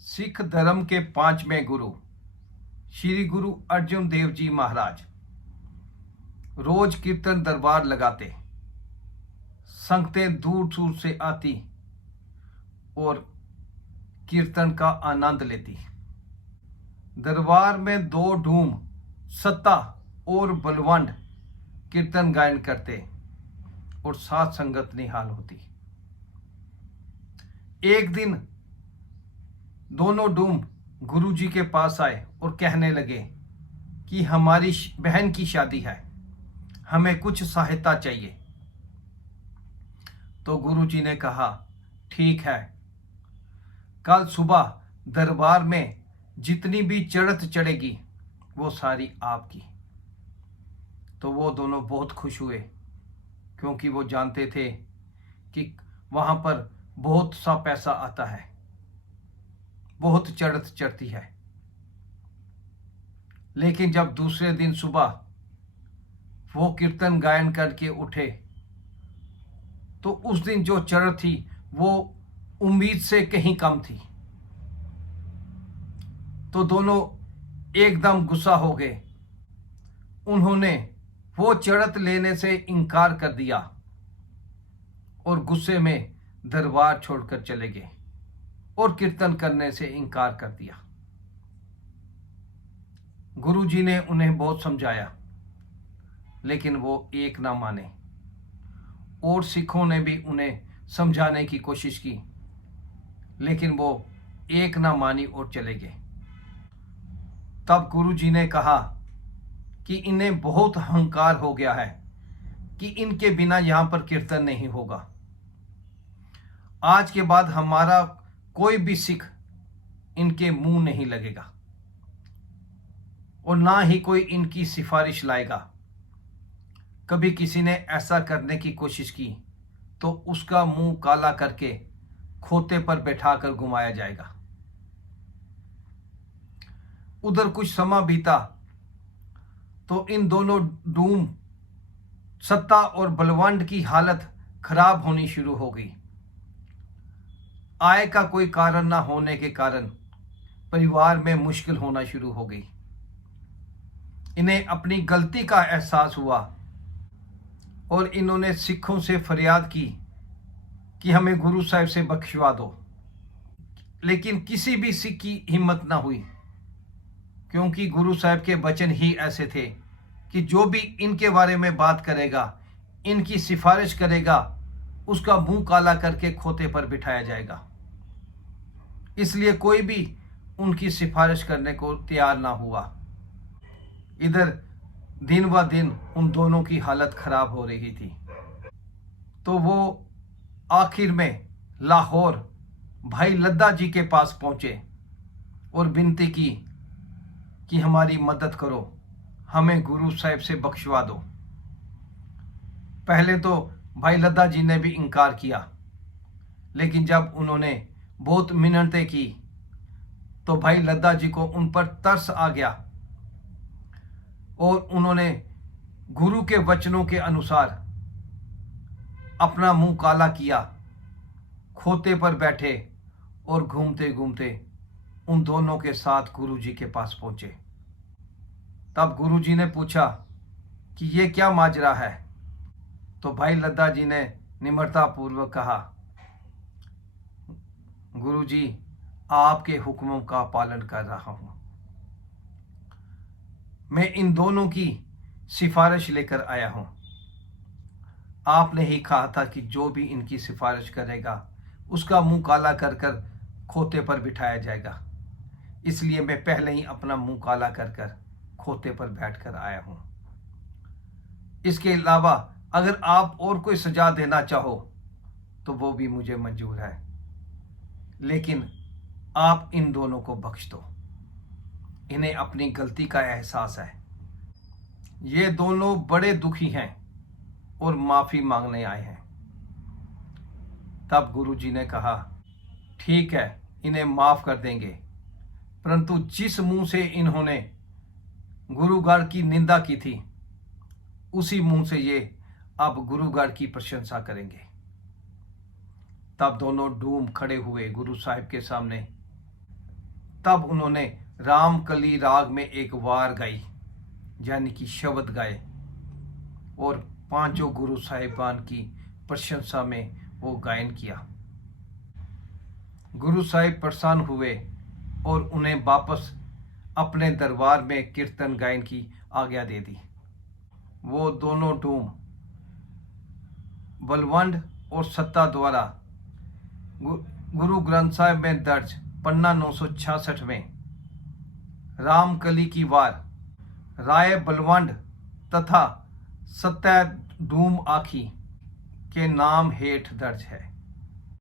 सिख धर्म के पांचवें गुरु श्री गुरु अर्जुन देव जी महाराज रोज कीर्तन दरबार लगाते। संगतें दूर दूर से आती और कीर्तन का आनंद लेती। दरबार में दो ढूम सत्ता और बलवंड कीर्तन गायन करते और साथ संगत निहाल होती। एक दिन दोनों डूम गुरु जी के पास आए और कहने लगे कि हमारी बहन की शादी है, हमें कुछ सहायता चाहिए। तो गुरु जी ने कहा, ठीक है, कल सुबह दरबार में जितनी भी चढ़त चढ़ेगी वो सारी आपकी। तो वो दोनों बहुत खुश हुए, क्योंकि वो जानते थे कि वहां पर बहुत सा पैसा आता है, बहुत चढ़त चढ़ती है। लेकिन जब दूसरे दिन सुबह वो कीर्तन गायन करके उठे तो उस दिन जो चढ़त थी वो उम्मीद से कहीं कम थी। तो दोनों एकदम गुस्सा हो गए। उन्होंने वो चढ़त लेने से इनकार कर दिया और गुस्से में दरबार छोड़कर चले गए और कीर्तन करने से इनकार कर दिया। गुरु जी ने उन्हें बहुत समझाया, लेकिन वो एक ना माने और सिखों ने भी उन्हें समझाने की कोशिश की, लेकिन वो एक ना मानी और चले गए। तब गुरु जी ने कहा कि इन्हें बहुत अहंकार हो गया है कि इनके बिना यहां पर कीर्तन नहीं होगा। आज के बाद हमारा कोई भी सिख इनके मुंह नहीं लगेगा और ना ही कोई इनकी सिफारिश लाएगा। कभी किसी ने ऐसा करने की कोशिश की तो उसका मुंह काला करके खोते पर बैठाकर घुमाया जाएगा। उधर कुछ समय बीता तो इन दोनों डूम सत्ता और बलवंड की हालत खराब होनी शुरू हो गई। आय का कोई कारण ना होने के कारण परिवार में मुश्किल होना शुरू हो गई। इन्हें अपनी गलती का एहसास हुआ और इन्होंने सिखों से फरियाद की कि हमें गुरु साहब से बख्शवा दो। लेकिन किसी भी सिख की हिम्मत ना हुई, क्योंकि गुरु साहब के वचन ही ऐसे थे कि जो भी इनके बारे में बात करेगा, इनकी सिफारिश करेगा, उसका मुंह काला करके खोते पर बिठाया जाएगा। इसलिए कोई भी उनकी सिफारिश करने को तैयार ना हुआ। इधर दिन ब दिन उन दोनों की हालत खराब हो रही थी। तो वो आखिर में लाहौर भाई लद्दा जी के पास पहुंचे और विनती की कि हमारी मदद करो, हमें गुरु साहब से बख्शवा दो। पहले तो भाई लद्दा जी ने भी इनकार किया, लेकिन जब उन्होंने बहुत मिन्नतें की तो भाई लद्दा जी को उन पर तरस आ गया और उन्होंने गुरु के वचनों के अनुसार अपना मुंह काला किया, खोते पर बैठे और घूमते घूमते उन दोनों के साथ गुरु जी के पास पहुंचे। तब गुरु जी ने पूछा कि ये क्या माजरा है। तो भाई लद्दा जी ने निम्रतापूर्वक कहा, गुरु जी, आपके हुक्मों का पालन कर रहा हूं। मैं इन दोनों की सिफारिश लेकर आया हूं। आपने ही कहा था कि जो भी इनकी सिफारिश करेगा उसका मुंह काला कर कर खोते पर बिठाया जाएगा। इसलिए मैं पहले ही अपना मुंह काला कर कर खोते पर बैठकर आया हूं। इसके अलावा अगर आप और कोई सजा देना चाहो तो वो भी मुझे मंजूर है, लेकिन आप इन दोनों को बख्श दो। इन्हें अपनी गलती का एहसास है। ये दोनों बड़े दुखी हैं और माफी मांगने आए हैं। तब गुरु जी ने कहा, ठीक है, इन्हें माफ कर देंगे, परंतु जिस मुंह से इन्होंने गुरुगढ़ की निंदा की थी उसी मुंह से ये अब गुरुगढ़ की प्रशंसा करेंगे। तब दोनों डूम खड़े हुए गुरु साहिब के सामने तब उन्होंने रामकली राग में एक वार गाई, यानी कि शब्द गाए, और पांचों गुरु साहिबान की प्रशंसा में वो गायन किया। गुरु साहिब प्रसन्न हुए और उन्हें वापस अपने दरबार में कीर्तन गायन की आज्ञा दे दी। वो दोनों डूम बलवंड और सत्ता द्वारा गुरु ग्रंथ साहिब में दर्ज पन्ना 966 में रामकली की वार राय बलवंड तथा सत्या डूम आखी के नाम हेठ दर्ज है।